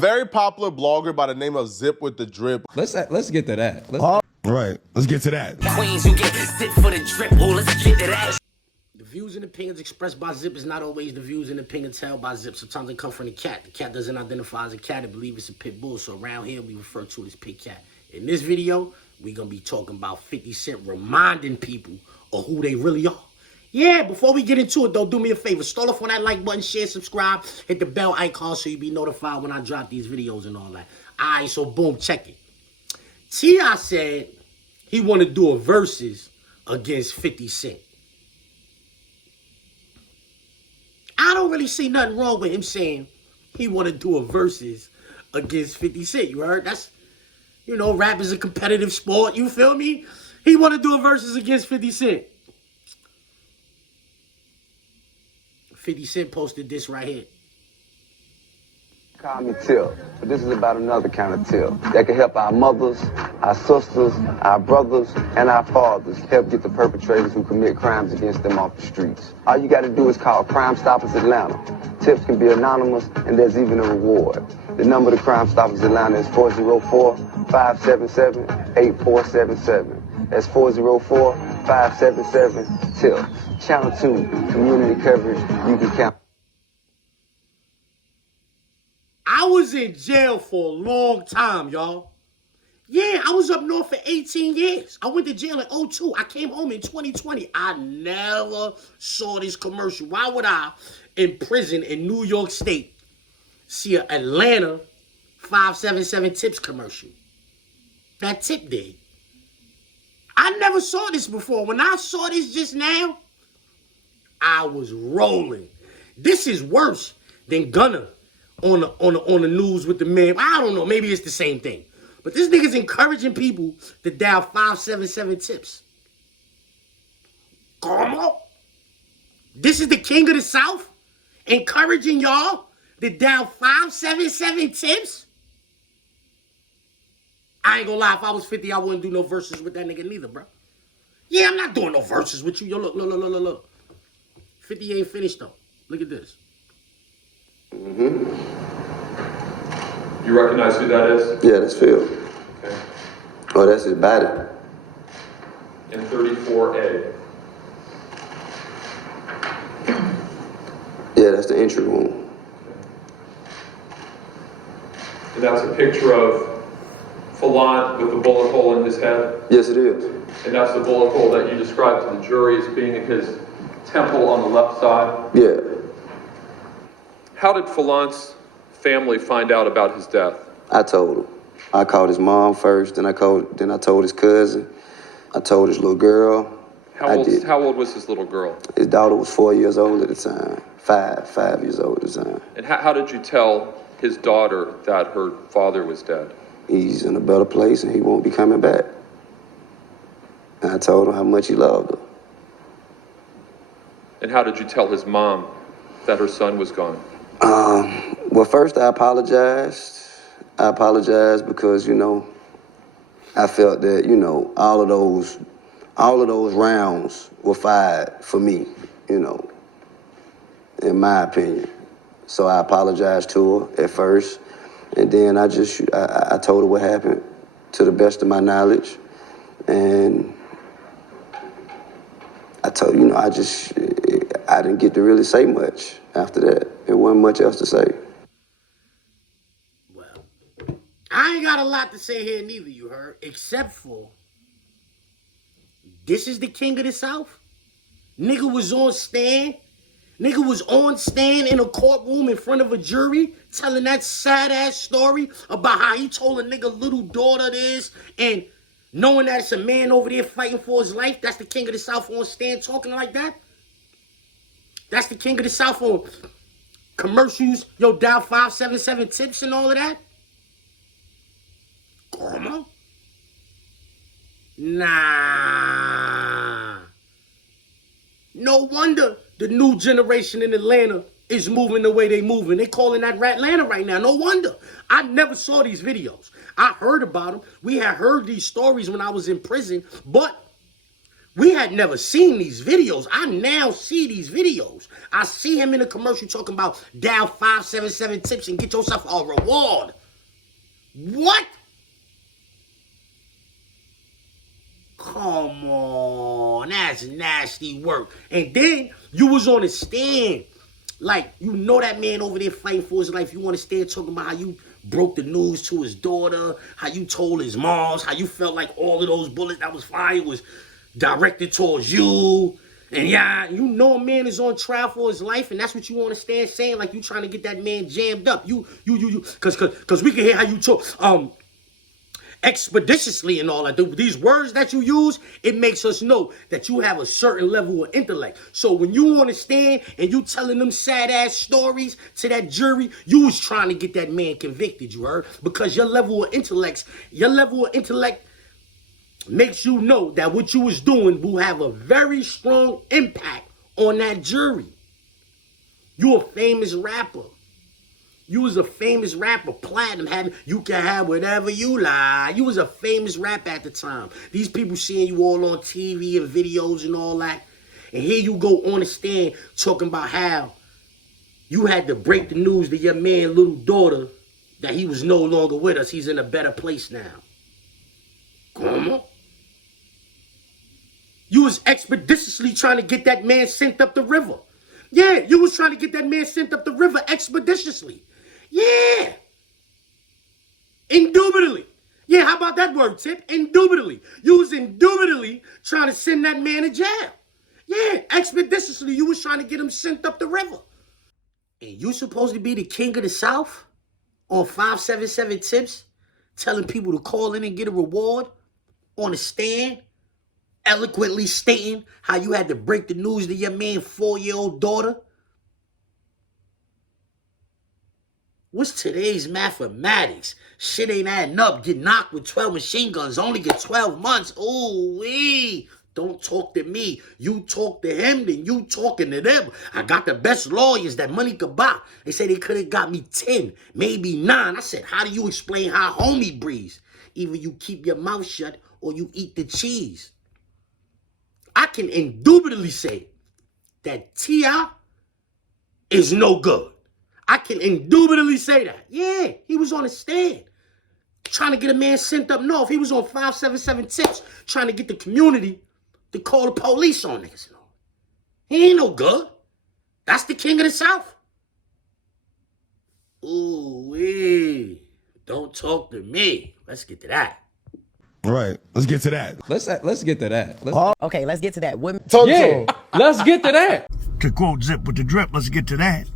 Very popular blogger by the name of ZIPWITTHEDRIP. Let's get to that. Right, let's get to that. Queens who get zip for the drip. Oh, let's get to that. The views and opinions expressed by Zip is not always the views and opinions held by Zip. Sometimes they come from the cat. The cat doesn't identify as a cat. They believe it's a pit bull. So around here, we refer to it as pit cat. In this video, we're going to be talking about 50 Cent reminding people of who they really are. Yeah, before we get into it, though, do me a favor. Start off on that like button, share, subscribe, hit the bell icon so you'll be notified when I drop these videos and all that. All right, so boom, check it. T.I said he want to do a versus against 50 Cent. I don't really see nothing wrong with him saying he want to do a versus against 50 Cent. You heard? That's, you know, rap is a competitive sport. You feel me? He want to do a versus against 50 Cent. 50 Cent posted this right here. Call me Till, but this is about another kind of Till that can help our mothers, our sisters, our brothers, and our fathers help get the perpetrators who commit crimes against them off the streets. All you got to do is call Crime Stoppers Atlanta. Tips can be anonymous, and there's even a reward. The number to Crime Stoppers Atlanta is 404-577-8477. That's 404-577-TILL. Channel 2, community coverage, you can count. I was in jail for a long time, y'all. Yeah, I was up north for 18 years. I went to jail in 2002. I came home in 2020. I never saw this commercial. Why would I, in prison in New York State, see an Atlanta 577 Tips commercial? That tip did. I never saw this before. When I saw this just now, I was rolling. This is worse than Gunna on the news with the man. I don't know. Maybe it's the same thing. But this nigga's encouraging people to dial 577 Tips. Come on. This is the king of the South encouraging y'all to dial 577 Tips. I ain't gonna lie. If I was 50, I wouldn't do no verses with that nigga neither, bro. Yeah, I'm not doing no verses with you. Yo, look. 50 ain't finished, though. Look at this. Mm-hmm. You recognize who that is? Yeah, that's Phil. Okay. Oh, that's his body. In 34A. Yeah, that's the entry wound. Okay. And that's a picture of Falant with the bullet hole in his head? Yes, it is. And that's the bullet hole that you described to the jury as being in his temple on the left side? Yeah. How did Falant's family find out about his death? I told him. I called his mom first, then I told his cousin. I told his little girl. How old was his little girl? His daughter was 4 years old at the time. Five years old at the time. And how did you tell his daughter that her father was dead? He's in a better place and he won't be coming back. And I told him how much he loved her. And how did you tell his mom that her son was gone? Well, first I apologized. I apologized because, you know, I felt that, you know, all of those rounds were fired for me, you know, in my opinion. So I apologized to her at first. And then I told her what happened to the best of my knowledge. And I told, you know, I didn't get to really say much after that. There wasn't much else to say. Well, I ain't got a lot to say here neither, you heard, except for this is the king of the South. Nigga was on stand. Nigga was on stand in a courtroom in front of a jury telling that sad-ass story about how he told a nigga little daughter this and knowing that it's a man over there fighting for his life. That's the king of the South on stand talking like that. That's the king of the South on commercials, yo, dial 577 Tips and all of that. Come on. Nah. No wonder the new generation in Atlanta is moving the way they moving. They calling that Ratlanta right now. No wonder. I never saw these videos. I heard about them. We had heard these stories when I was in prison, but We had never seen these videos. I now see these videos. I see him in a commercial talking about dial 577 tips and get yourself a reward. What? Come on, that's nasty work. And then you was on the stand. Like, you know that man over there fighting for his life. You want to stand talking about how you broke the news to his daughter, how you told his moms, how you felt like all of those bullets that was fired was directed towards you. And yeah, you know a man is on trial for his life, and that's what you want to stand saying, like you trying to get that man jammed up. Cause we can hear how you talk, expeditiously and all that. These words that you use, it makes us know that you have a certain level of intellect. So when you on the stand and you telling them sad ass stories to that jury, you was trying to get that man convicted, you heard? Because your level of intellect makes you know that what you was doing will have a very strong impact on that jury. You a famous rapper. You was a famous rapper, platinum, you can have whatever you like. You was a famous rapper at the time. These people seeing you all on TV and videos and all that. And here you go on the stand talking about how you had to break the news to your man, little daughter, that he was no longer with us. He's in a better place now. Come on. You was expeditiously trying to get that man sent up the river. Yeah, you was trying to get that man sent up the river expeditiously. Yeah. Indubitably. Yeah, how about that word, Tip? Indubitably. You was indubitably trying to send that man to jail. Yeah, expeditiously, you was trying to get him sent up the river. And you supposed to be the king of the South on 577 tips, telling people to call in and get a reward on the stand, eloquently stating how you had to break the news to your man 4-year-old daughter. What's today's mathematics? Shit ain't adding up. Get knocked with 12 machine guns. Only get 12 months. Ooh wee. Don't talk to me. You talk to him, then you talking to them. I got the best lawyers that money could buy. They say they could have got me 10, maybe 9. I said, how do you explain how homie breathes? Either you keep your mouth shut or you eat the cheese. I can indubitably say that T.I is no good. I can indubitably say that. Yeah, he was on a stand trying to get a man sent up north. He was on 577 tips trying to get the community to call the police on niggas. He ain't no good. That's the king of the South. Ooh-wee. Don't talk to me. Let's get to that. Right. Let's get to that. Let's get to that. Okay, let's get to that. Talk to Yeah, him. let's get to that. To quote Zip with the drip, let's get to that.